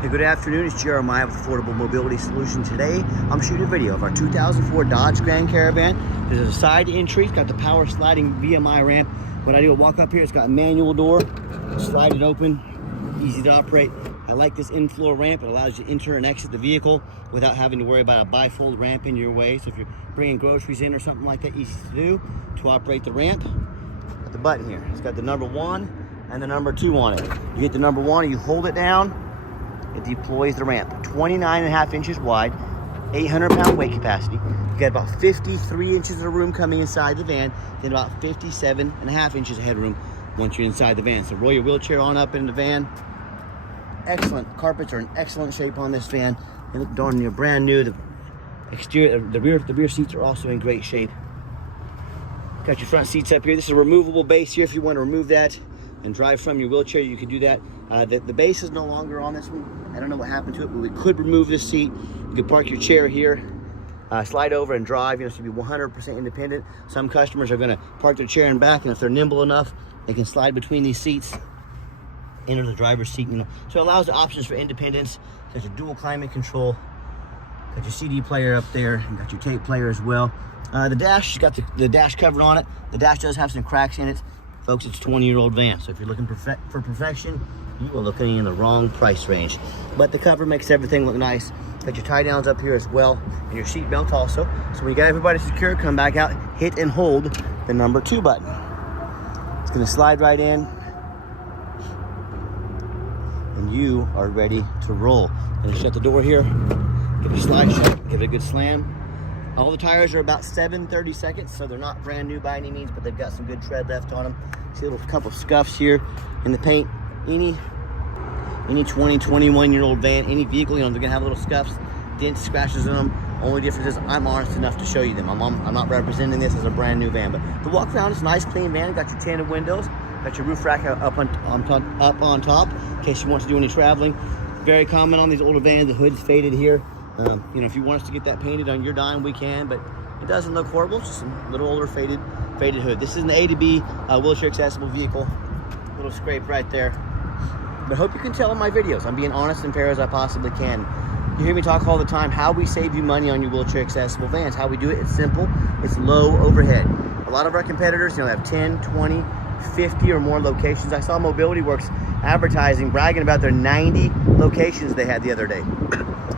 Hey, good afternoon. It's Jeremiah with Affordable Mobility Solution. Today, I'm shooting a video of our 2004 Dodge Grand Caravan. There's a side entry. It's got the power sliding VMI ramp. What I do, I walk up here. It's got a manual door. Slide it open. Easy to operate. I like this in-floor ramp. It allows you to enter and exit the vehicle without having to worry about a bifold ramp in your way. So if you're bringing groceries in or something like that, easy to do to operate the ramp. Got the button here. It's got the number 1 and the number 2 on it. You hit the number 1 and you hold it down. It deploys the ramp. 29.5 inches wide, 800-pound weight capacity. You got about 53 inches of room coming inside the van, then about 57.5 inches of headroom once you're inside the van. So roll your wheelchair on up in the van. Excellent. Carpets are in excellent shape on this van. They look darn near brand new. The exterior, the rear seats are also in great shape. Got your front seats up here. This is a removable base here. If you want to remove that and drive from your wheelchair, you can do that. The base is no longer on this one. I don't know what happened to it, but we could remove this seat. You could park your chair here, slide over and drive, so you'll be 100% independent. Some customers are gonna park their chair in back, and if they're nimble enough, they can slide between these seats, enter the driver's seat, So it allows the options for independence. Got your dual climate control, got your CD player up there, and got your tape player as well. The dash, got the dash cover on it. The dash does have some cracks in it. Folks, it's a 20-year-old van, so if you're looking for perfection, you are looking in the wrong price range. But the cover makes everything look nice. Got your tie downs up here as well, and your seat belt also. So when you got everybody secure, come back out, hit and hold the number 2 button. It's gonna slide right in, and you are ready to roll. Gonna shut the door here, give it a slide shut, give it a good slam. All the tires are about 7/30 seconds, so they're not brand new by any means, but they've got some good tread left on them. See a little couple of scuffs here in the paint. Any 20, 21-year-old van, any vehicle, they're gonna have little scuffs, dents, scratches in them. Only difference is I'm honest enough to show you them. I'm not representing this as a brand new van, but the walk around is a nice, clean van. Got your tinted windows, got your roof rack up on top in case you want to do any traveling. Very common on these older vans, the hood's faded here. If you want us to get that painted on your dime, we can, but it doesn't look horrible. It's just a little older, faded hood. This is an A to B wheelchair accessible vehicle. Little scrape right there. But hope you can tell in my videos, I'm being honest and fair as I possibly can. You hear me talk all the time, how we save you money on your wheelchair accessible vans. How we do it, it's simple, it's low overhead. A lot of our competitors, have 10, 20, 50 or more locations. I saw Mobility Works advertising, bragging about their 90 locations they had the other day.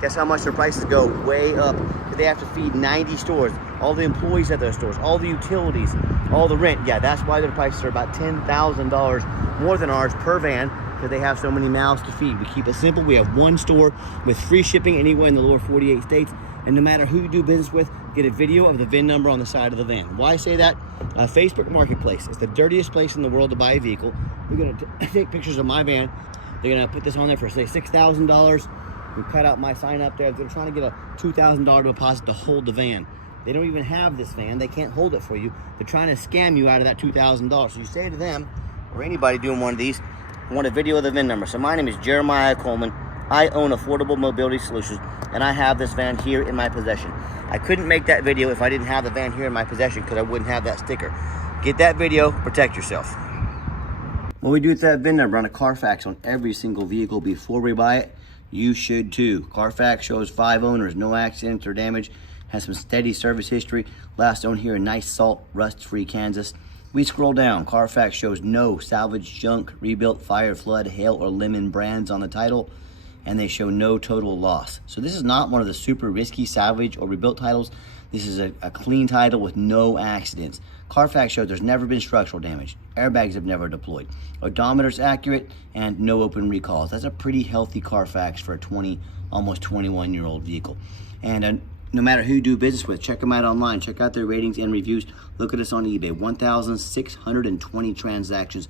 Guess how much their prices go way up? They have to feed 90 stores, all the employees at those stores, all the utilities, all the rent. Yeah, that's why their prices are about $10,000 more than ours per van, because they have so many mouths to feed. We keep it simple. We have one store with free shipping anywhere in the lower 48 states. And no matter who you do business with, get a video of the VIN number on the side of the van. Why say that? Facebook Marketplace is the dirtiest place in the world to buy a vehicle. We're gonna take pictures of my van. They're gonna put this on there for, say, $6,000. We cut out my sign up there. They're trying to get a $2,000 deposit to hold the van. They don't even have this van. They can't hold it for you. They're trying to scam you out of that $2,000. So you say to them, or anybody doing one of these, I want a video of the VIN number. So my name is Jeremiah Coleman. I own Affordable Mobility Solutions, and I have this van here in my possession. I couldn't make that video if I didn't have the van here in my possession, because I wouldn't have that sticker. Get that video, protect yourself. What we do with that VIN number, run a Carfax on every single vehicle before we buy it. You should too. Carfax shows 5 owners, no accidents or damage, has some steady service history. Last owned here in nice, salt, rust-free Kansas. We scroll down. Carfax shows no salvage, junk, rebuilt, fire, flood, hail, or lemon brands on the title, and they show no total loss. So this is not one of the super risky salvage or rebuilt titles. This is a clean title with no accidents. Carfax shows there's never been structural damage. Airbags have never deployed. Odometer's accurate and no open recalls. That's a pretty healthy Carfax for a almost 21-year-old vehicle. And no matter who you do business with, check them out online. Check out their ratings and reviews. Look at us on eBay. 1,620 transactions.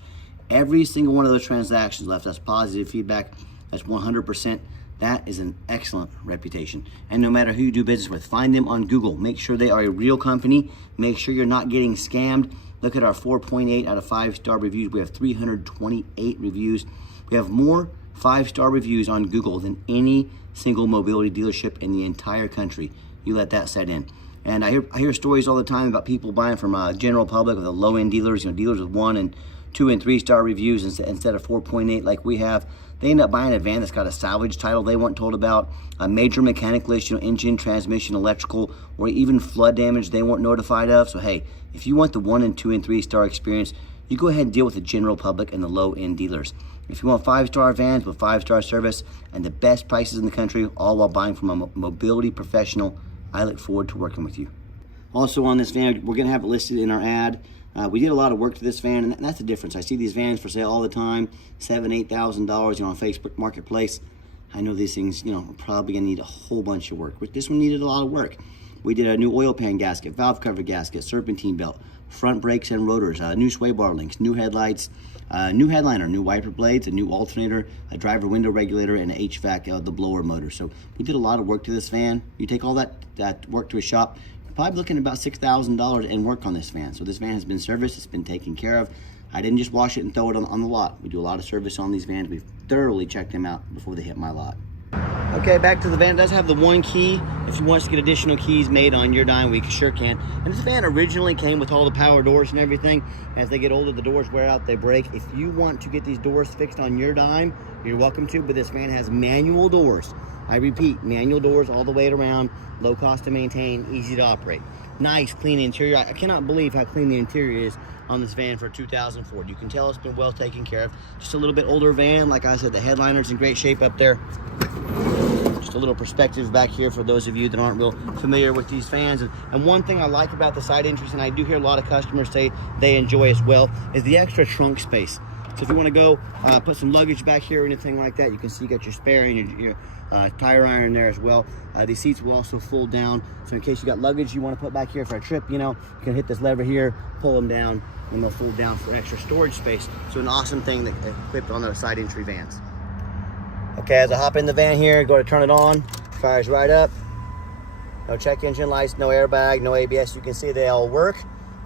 Every single one of those transactions left us positive feedback. That's 100%. That is an excellent reputation. And no matter who you do business with, find them on Google. Make sure they are a real company. Make sure you're not getting scammed. Look at our 4.8 out of 5-star reviews. We have 328 reviews. We have more 5-star reviews on Google than any single mobility dealership in the entire country. You let that set in. And I hear stories all the time about people buying from general public, with the low-end dealers, dealers with 1 and 2 and 3 star reviews instead of 4.8 like we have. They end up buying a van that's got a salvage title they weren't told about, a major mechanic list, engine, transmission, electrical, or even flood damage they weren't notified of. So hey, if you want the 1 and 2 and 3 star experience, you go ahead and deal with the general public and the low-end dealers. If you want 5-star vans with 5-star service and the best prices in the country, all while buying from a mobility professional, I look forward to working with you. Also on this van, we're gonna have it listed in our ad. We did a lot of work to this van, and that's the difference. I see these vans for sale all the time, $7,000, $8,000, on Facebook Marketplace. I know these things, are probably gonna need a whole bunch of work, but this one needed a lot of work. We did a new oil pan gasket, valve cover gasket, serpentine belt, front brakes and rotors, new sway bar links, new headlights, new headliner, new wiper blades, a new alternator, a driver window regulator, and an HVAC, the blower motor. So we did a lot of work to this van. You take all that work to a shop, you're probably looking at about $6,000 in work on this van. So this van has been serviced, it's been taken care of. I didn't just wash it and throw it on the lot. We do a lot of service on these vans. We've thoroughly checked them out before they hit my lot. Okay, back to the van. It does have the 1 key. If you want us to get additional keys made on your dime, we sure can. And this van originally came with all the power doors and everything. As they get older, the doors wear out, they break. If you want to get these doors fixed on your dime, you're welcome to, but this van has manual doors. I repeat, manual doors all the way around, low cost to maintain, easy to operate. Nice, clean interior. I cannot believe how clean the interior is on this van for 2004. You can tell it's been well taken care of. Just a little bit older van. Like I said, the headliner's in great shape up there. Just a little perspective back here for those of you that aren't real familiar with these vans. And one thing I like about the side entries, and I do hear a lot of customers say they enjoy as well, is the extra trunk space. So if you want to go put some luggage back here or anything like that, you can see you got your spare and your tire iron there as well. These seats will also fold down, so in case you got luggage you want to put back here for a trip, you can hit this lever here, pull them down, and they'll fold down for extra storage space. So an awesome thing that equipped on the side entry vans. Okay, as I hop in the van here, go to turn it on, fires right up. No check engine lights, no airbag, no ABS. You can see they all work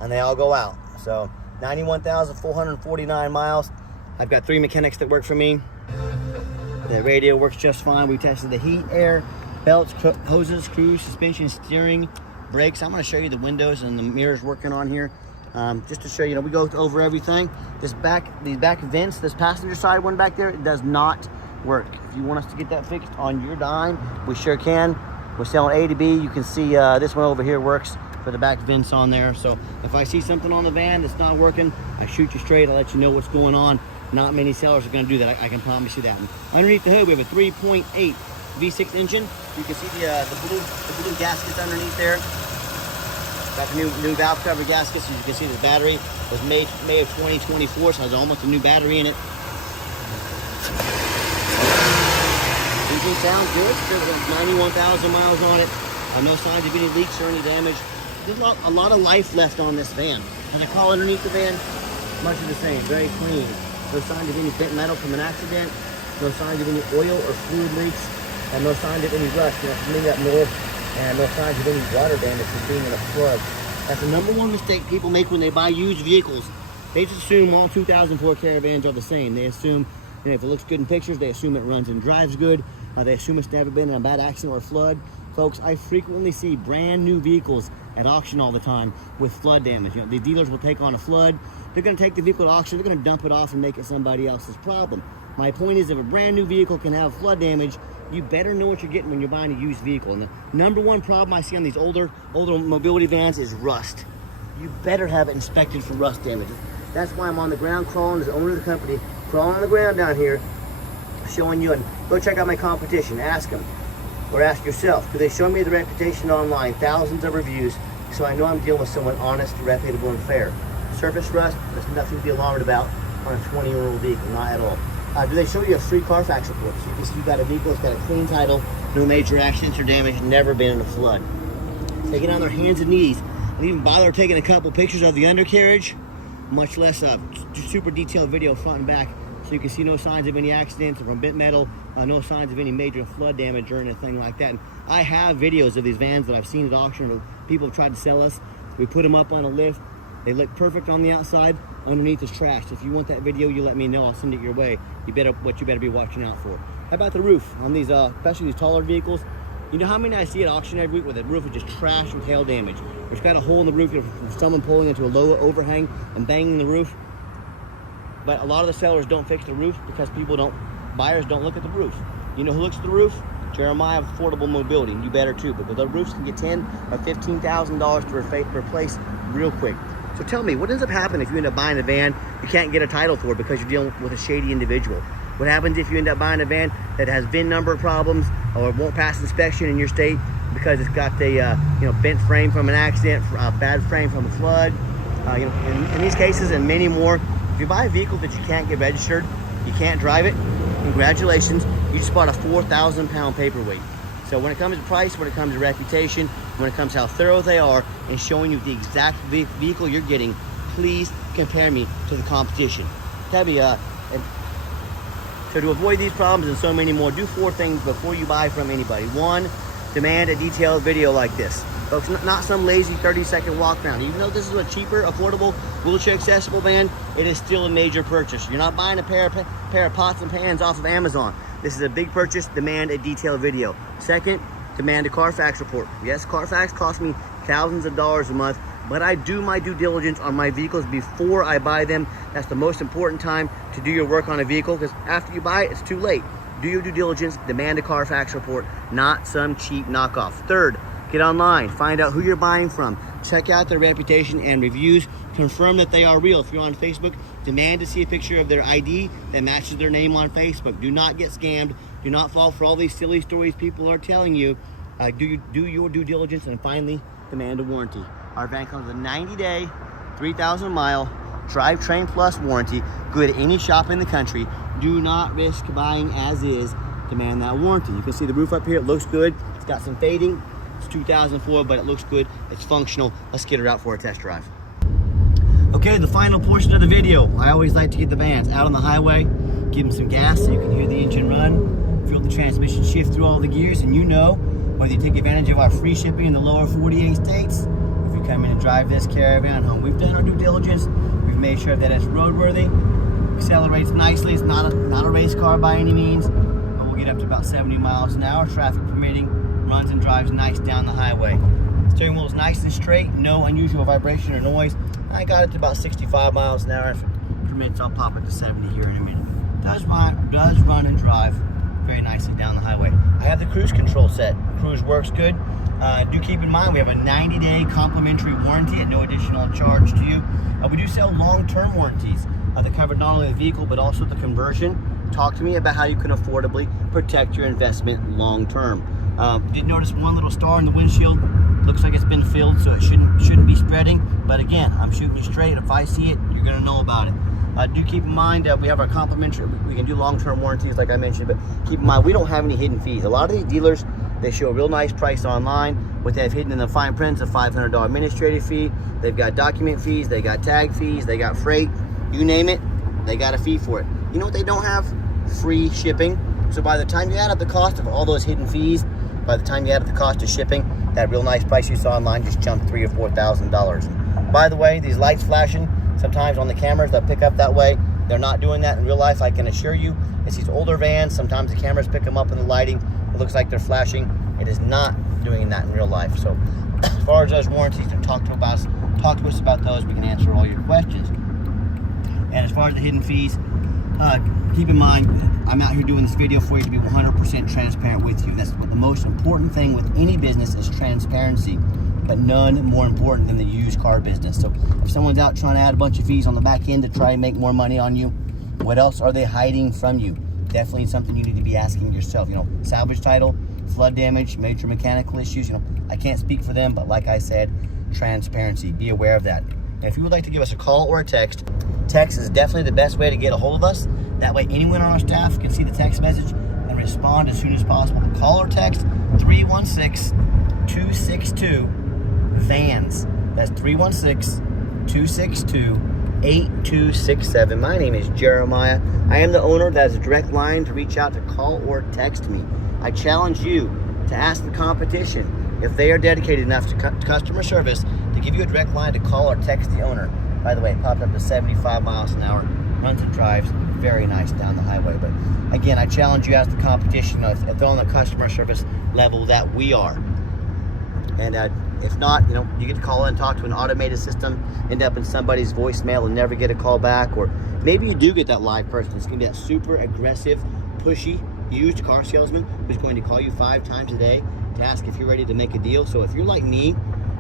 and they all go out. So 91,449 miles. I've got 3 mechanics that work for me. The radio works just fine. We tested the heat, air, belts, hoses, screws, suspension, steering, brakes. I'm going to show you the windows and the mirrors working on here. Just to show you, we go over everything. These back vents, this passenger side one back there, it does not work. If you want us to get that fixed on your dime, we sure can. We're selling A to B. You can see this one over here works for the back vents on there. So if I see something on the van that's not working, I shoot you straight. I'll let you know what's going on. Not many sellers are going to do that. I can promise you that. And underneath the hood, we have a 3.8 V6 engine. You can see the blue gaskets underneath there. Got the new valve cover gaskets. As you can see, the battery was May of 2024, so it has almost a new battery in it. Engine sounds good. There's 91,000 miles on it. No signs of any leaks or any damage. There's a lot of life left on this van. And the call underneath the van, much of the same, very clean. No signs of any bent metal from an accident. No signs of any oil or fluid leaks. And no signs of any rust from being up north. And no signs of any water damage from being in a flood. That's the #1 mistake people make when they buy used vehicles. They just assume all 2004 Caravans are the same. They assume, if it looks good in pictures, they assume it runs and drives good. They assume it's never been in a bad accident or flood. Folks, I frequently see brand new vehicles at auction all the time with flood damage. The dealers will take on a flood. They're going to take the vehicle to auction. They're going to dump it off and make it somebody else's problem. My point is, if a brand new vehicle can have flood damage, you better know what you're getting when you're buying a used vehicle. And the #1 problem I see on these older mobility vans is rust. You better have it inspected for rust damage. That's why I'm on the ground crawling as the owner of the company, crawling on the ground down here, showing you. And go check out my competition. Ask them, or ask yourself. Because they show me the reputation online, thousands of reviews, so I know I'm dealing with someone honest, reputable, and fair. Surface rust, there's nothing to be alarmed about on a 20-year-old vehicle, not at all. Do they show you a free Carfax report? So you can see you've got a vehicle that's got a clean title, no major accidents or damage, never been in a flood. They get on their hands and knees and even bother taking a couple pictures of the undercarriage, much less a super detailed video front and back, so you can see no signs of any accidents from bent metal, no signs of any major flood damage or anything like that. And I have videos of these vans that I've seen at auction where people have tried to sell us. We put them up on a lift. They look perfect on the outside. Underneath is trashed. If you want that video, you let me know. I'll send it your way. You better be watching out for. How about the roof on these, especially these taller vehicles? You know how many I see at auction every week where the roof is just trashed with hail damage? There's got a hole in the roof from someone pulling into a low overhang and banging the roof. but a lot of the sellers don't fix the roof because buyers don't look at the roof. You know who looks at the roof? Jeremiah Affordable Mobility, and you better too, because the roofs can get $10,000 or $15,000 to replace real quick. So tell me, what ends up happening if you end up buying a van you can't get a title for because you're dealing with a shady individual? What happens if you end up buying a van that has VIN number problems or won't pass inspection in your state because it's got the bent frame from an accident, bad frame from a flood? In these cases and many more, if you buy a vehicle that you can't get registered, you can't drive it, congratulations, you just bought a 4,000-pound paperweight. So when it comes to price, when it comes to reputation, when it comes to how thorough they are and showing you the exact vehicle you're getting, please compare me to the competition. So to avoid these problems and so many more, do 4 things before you buy from anybody. 1, demand a detailed video like this. Folks, not some lazy 30-second walk around. Even though this is a cheaper, affordable, wheelchair accessible van, it is still a major purchase. You're not buying a pair of pots and pans off of Amazon. This is a big purchase. Demand a detailed video. 2nd, demand a Carfax report. Yes, Carfax costs me thousands of dollars a month, but I do my due diligence on my vehicles before I buy them. That's the most important time to do your work on a vehicle, because after you buy it, it's too late. Do your due diligence, demand a Carfax report, not some cheap knockoff. 3rd, get online, find out who you're buying from, check out their reputation and reviews, confirm that they are real. If you're on Facebook, demand to see a picture of their ID that matches their name on Facebook. Do not get scammed. Do not fall for all these silly stories people are telling you. Do your due diligence, and finally, demand a warranty. Our van comes with a 90-day, 3,000-mile drivetrain plus warranty. Good at any shop in the country. Do not risk buying as is. Demand that warranty. You can see the roof up here. It looks good. It's got some fading. It's 2004, but it looks good. It's functional. Let's get it out for a test drive. Okay, the final portion of the video. I always like to get the vans out on the highway, give them some gas so you can hear the engine run, feel the transmission shift through all the gears, and you know, whether you take advantage of our free shipping in the lower 48 states, if you come in and drive this Caravan home, we've done our due diligence. We've made sure that it's roadworthy, accelerates nicely. It's not a race car by any means, but we'll get up to about 70 miles an hour, traffic permitting, runs and drives nice down the highway. Steering wheel is nice and straight, no unusual vibration or noise. I got it to about 65 miles an hour. If it permits, I'll pop it to 70 here in a minute. Does run and drive very nicely down the highway. I have the cruise control set. Cruise works good. Do keep in mind we have a 90-day complimentary warranty at no additional charge to you. We do sell long-term warranties that cover not only the vehicle but also the conversion. Talk to me about how you can affordably protect your investment long-term. Did notice one little star in the windshield. Looks like it's been filled, so it shouldn't be spreading. But again, I'm shooting you straight. If I see it, you're gonna know about it. Do keep in mind that we have our complimentary, we can do long-term warranties like I mentioned, but keep in mind we don't have any hidden fees. A lot of these dealers, they show a real nice price online. What they have hidden in the fine print is a $500 administrative fee. They've got document fees, they got tag fees, they got freight, you name it, they got a fee for it. You know what they don't have? Free shipping. So by the time you add up the cost of all those hidden fees, by the time you add up the cost of shipping, that real nice price you saw online just jumped $3,000 or $4,000. By the way, these lights flashing, sometimes on the cameras they'll pick up that way. They're not doing that in real life, I can assure you. It's these older vans, sometimes the cameras pick them up in the lighting. It looks like they're flashing. It is not doing that in real life. So as far as those warranties, talk to us about those. We can answer all your questions. And as far as the hidden fees, keep in mind, I'm out here doing this video for you to be 100% transparent with you. That's what the most important thing with any business is, transparency, but none more important than the used car business. So if someone's out trying to add a bunch of fees on the back end to try and make more money on you, what else are they hiding from you? Definitely something you need to be asking yourself. You know, salvage title, flood damage, major mechanical issues. You know, I can't speak for them, but like I said, transparency, be aware of that. And if you would like to give us a call or a text is definitely the best way to get a hold of us. That way anyone on our staff can see the text message and respond as soon as possible. Call or text 316-262-VANS. That's 316-262-8267. My name is Jeremiah. I am the owner. That is a direct line to reach out to call or text me. I challenge you to ask the competition if they are dedicated enough to customer service to give you a direct line to call or text the owner. By the way, it popped up to 75 miles an hour, runs and drives very nice down the highway. But again, I challenge you as the competition if they're on the customer service level that we are. And if not, you know, you get to call in and talk to an automated system, end up in somebody's voicemail and never get a call back. Or maybe you do get that live person. It's gonna be that super aggressive, pushy, used car salesman who's going to call you 5 times a day to ask if you're ready to make a deal. So if you're like me,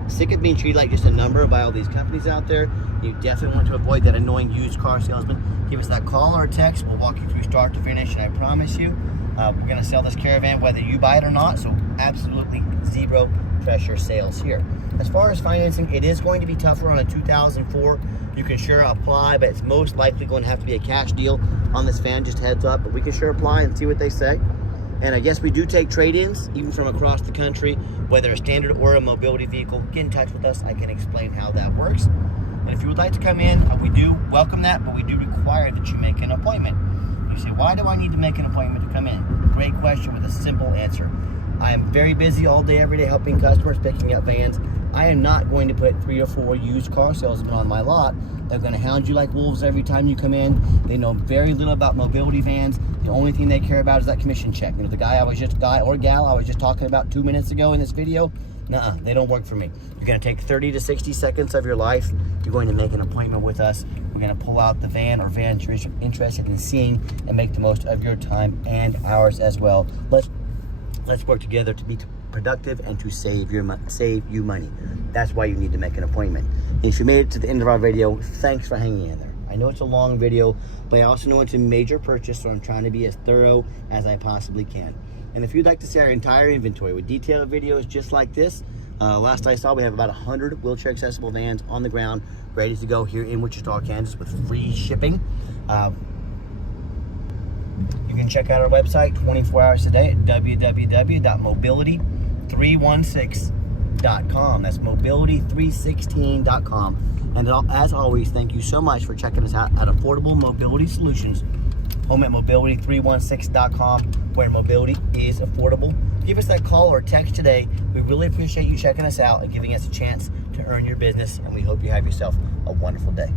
sick of being treated like just a number by all these companies out there, you definitely want to avoid that annoying used car salesman. Give us that call or a text. We'll walk you through start to finish, and I promise you, we're gonna sell this Caravan whether you buy it or not. So absolutely zero pressure sales here. As far as financing, it is going to be tougher on a 2004. You can sure apply, but it's most likely going to have to be a cash deal on this van, just heads up. But we can sure apply and see what they say. And yes, we do take trade-ins, even from across the country, whether a standard or a mobility vehicle. Get in touch with us. I can explain how that works. And if you would like to come in, we do welcome that, but we do require that you make an appointment. You say, why do I need to make an appointment to come in? Great question with a simple answer. I am very busy all day, every day, helping customers, picking up vans. I am not going to put 3 or 4 used car salesmen on my lot. They're going to hound you like wolves every time you come in. They know very little about mobility vans. The only thing they care about is that commission check. You know, the guy or gal I was just talking about 2 minutes ago in this video, nuh-uh, they don't work for me. You're going to take 30 to 60 seconds of your life. You're going to make an appointment with us. We're going to pull out the van or vans you're interested in seeing and make the most of your time and ours as well. Let's work together to be productive and to save you money. That's why you need to make an appointment. And if you made it to the end of our video, thanks for hanging in there. I know it's a long video, but I also know it's a major purchase, so I'm trying to be as thorough as I possibly can. And if you'd like to see our entire inventory with detailed videos just like this, last I saw, we have about 100 wheelchair accessible vans on the ground, ready to go here in Wichita, Kansas, with free shipping. You can check out our website 24 hours a day at www.mobility316.com. That's mobility316.com. And as always, thank you so much for checking us out at Affordable Mobility Solutions, home at mobility316.com, where mobility is affordable. Give us that call or text today. We really appreciate you checking us out and giving us a chance to earn your business, and we hope you have yourself a wonderful day.